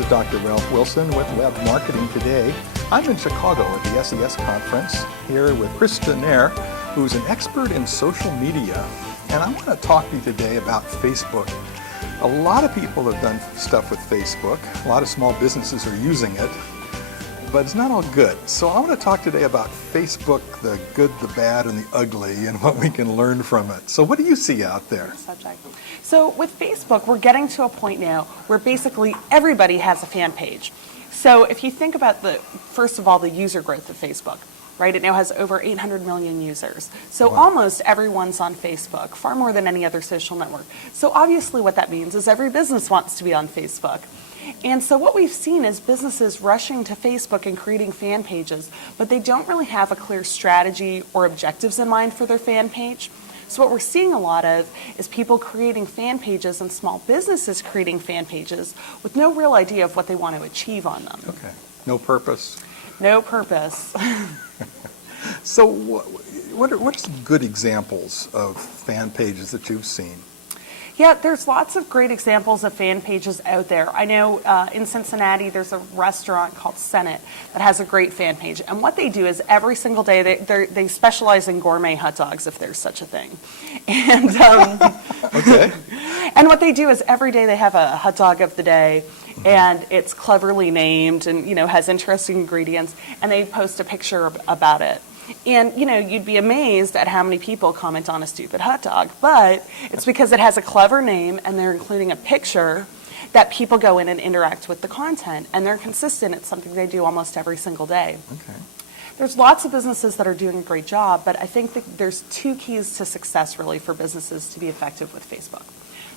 This is Dr. Ralph Wilson with Web Marketing Today. I'm in Chicago at the SES conference here with Krista Neher, who's an expert in social media. And I want to talk to you today about Facebook. A lot of people have done stuff with Facebook. A lot of small businesses are using it, but it's not all good. So I want to talk today about Facebook, the good, the bad, and the ugly, and what we can learn from it. So what do you see out there? So with Facebook, we're getting to a point now where basically everybody has a fan page. So if you think about first of all, the user growth of Facebook, right? It now has over 800 million users. So almost everyone's on Facebook, far more than any other social network. So obviously what that means is every business wants to be on Facebook. And so what we've seen is businesses rushing to Facebook and creating fan pages, but they don't really have a clear strategy or objectives in mind for their fan page. So what we're seeing a lot of is people creating fan pages and small businesses creating fan pages with no real idea of what they want to achieve on them. Okay. No purpose. No purpose. So what are some good examples of fan pages that you've seen? Yeah, there's lots of great examples of fan pages out there. I know in Cincinnati there's a restaurant called Senate that has a great fan page. And what they do is every single day they specialize in gourmet hot dogs, if there's such a thing. And Okay. And what they do is every day they have a hot dog of the day, and it's cleverly named and has interesting ingredients, and they post a picture about it. And, you'd be amazed at how many people comment on a stupid hot dog, but it's because it has a clever name and they're including a picture that people go in and interact with the content, and they're consistent. It's something they do almost every single day. Okay. There's lots of businesses that are doing a great job, but I think that there's two keys to success really for businesses to be effective with Facebook.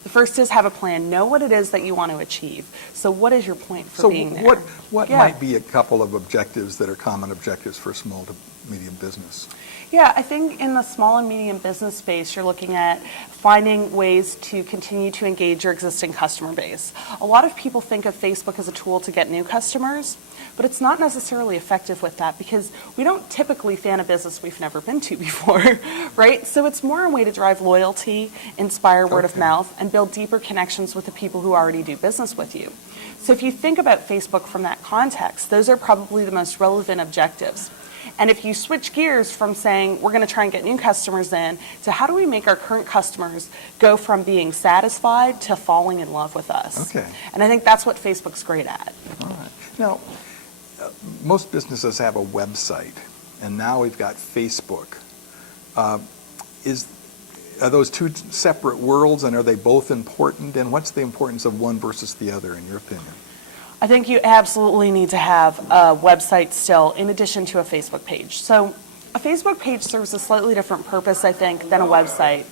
The first is have a plan. Know what it is that you want to achieve. So what is your point for being there? So what might be a couple of objectives that are common objectives for small to medium business? Yeah, I think in the small and medium business space, you're looking at finding ways to continue to engage your existing customer base. A lot of people think of Facebook as a tool to get new customers, but it's not necessarily effective with that because we don't typically fan a business we've never been to before, right? So it's more a way to drive loyalty, inspire word of mouth, and build deeper connections with the people who already do business with you. So if you think about Facebook from that context, those are probably the most relevant objectives. And if you switch gears from saying we're going to try and get new customers in to how do we make our current customers go from being satisfied to falling in love with us? Okay. And I think that's what Facebook's great at. All right. Now, most businesses have a website, and now we've got Facebook. Are those two separate worlds, and are they both important? And what's the importance of one versus the other, in your opinion? I think you absolutely need to have a website still in addition to a Facebook page. So a Facebook page serves a slightly different purpose, I think, than a website.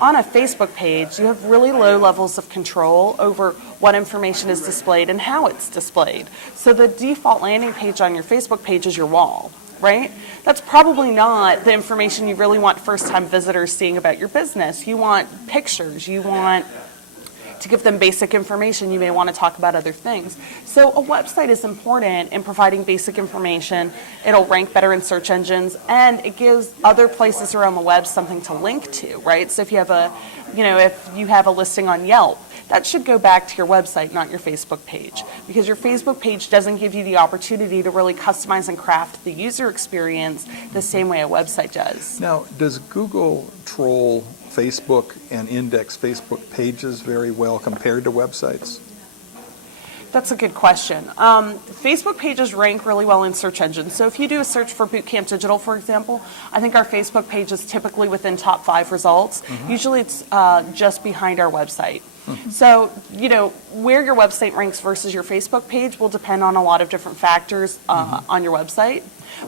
On a Facebook page, you have really low levels of control over what information is displayed and how it's displayed. So the default landing page on your Facebook page is your wall, right? That's probably not the information you really want first-time visitors seeing about your business. You want pictures, you want to give them basic information. You may want to talk about other things. So a website is important in providing basic information. It'll rank better in search engines, and it gives other places around the web something to link to, right? So if you have a listing on Yelp, that should go back to your website, not your Facebook page, because your Facebook page doesn't give you the opportunity to really customize and craft the user experience the same way a website does. Now, does Google troll Facebook and index Facebook pages very well compared to websites? That's a good question. Facebook pages rank really well in search engines. So if you do a search for Bootcamp Digital, for example, I think our Facebook page is typically within top 5 results. Usually it's just behind our website. So, where your website ranks versus your Facebook page will depend on a lot of different factors on your website.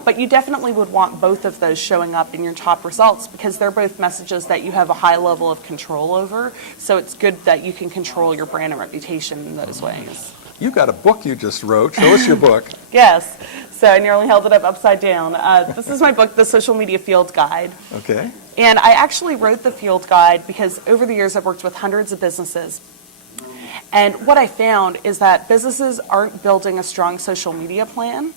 But you definitely would want both of those showing up in your top results because they're both messages that you have a high level of control over. So it's good that you can control your brand and reputation in those ways. You got a book you just wrote. Show us your book. Yes. So I nearly held it up upside down. This is my book, The Social Media Field Guide. Okay. And I actually wrote the field guide because over the years I've worked with hundreds of businesses. And what I found is that businesses aren't building a strong social media plan.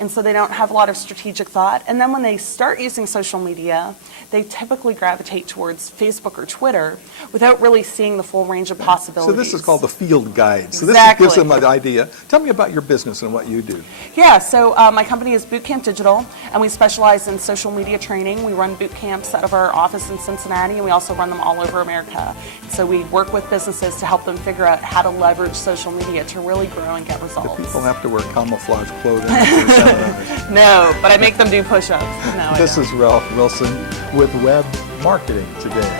and so they don't have a lot of strategic thought. And then when they start using social media, they typically gravitate towards Facebook or Twitter without really seeing the full range of So possibilities. this is called the field guide. So Exactly. this gives them an idea. Tell me about your business and what you do. Yeah, so my company is Bootcamp Digital, and we specialize in social media training. We run boot camps out of our office in Cincinnati, and we also run them all over America. So we work with businesses to help them figure out how to leverage social media to really grow and get results. People have to wear camouflage clothing for seminars. No, but I make them do push-ups. No, I This don't. is Ralph Wilson with Web Marketing Today.